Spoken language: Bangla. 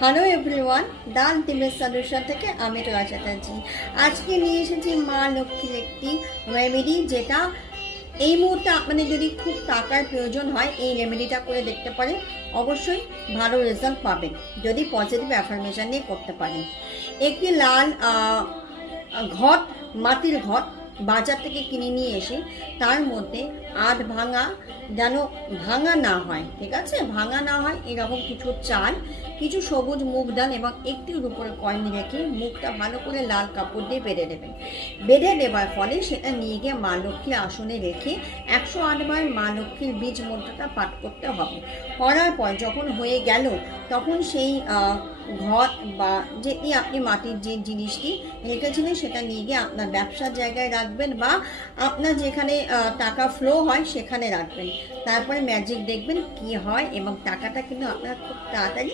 হ্যালো এভরিওয়ান, দা আলটিমেট সলিউশন থেকে আমি তোরা চ্যাটার্জি। আজকে নিয়ে এসেছি মা লক্ষ্মীর একটি রেমেডি, যেটা এই মুহূর্তে আপনাদের যদি খুব টাকার প্রয়োজন হয় এই রেমেডিটা করে দেখতে পারেন। অবশ্যই ভালো রেজাল্ট পাবেন যদি পজিটিভ অ্যাফার্মেশন নিয়ে করতে পারেন। একটি লাল ঘট, মাটির ঘট বাজার থেকে কিনে নিয়ে এসে তার মধ্যে আধ ভাঙা, যেন ভাঙা না হয়, ঠিক আছে, ভাঙা না হয় এরকম কিছু চাল, কিছু সবুজ মুগ ডাল এবং একটির উপরে কয়েন রেখে মুখটা ভালো করে লাল কাপড় দিয়ে বেঁধে দেবেন। বেঁধে দেওয়ার ফলে সেটা নিয়ে গিয়ে মা লক্ষ্মীর আসনে রেখে 108 বার মা লক্ষ্মীর বীজ মন্ত্রটা পাঠ করতে হবে। করার পর যখন হয়ে গেল তখন সেই ঘট বা যেটি আপনি মাটির যে জিনিসটি রেখেছিলেন সেটা নিয়ে গিয়ে আপনার ব্যবসার জায়গায় রাখবেন বা আপনার যেখানে টাকা ফ্লো হয় সেখানে রাখবেন। তারপরে ম্যাজিক দেখবেন কি হয় এবং টাকাটা কিন্তু আপনার খুব তাড়াতাড়ি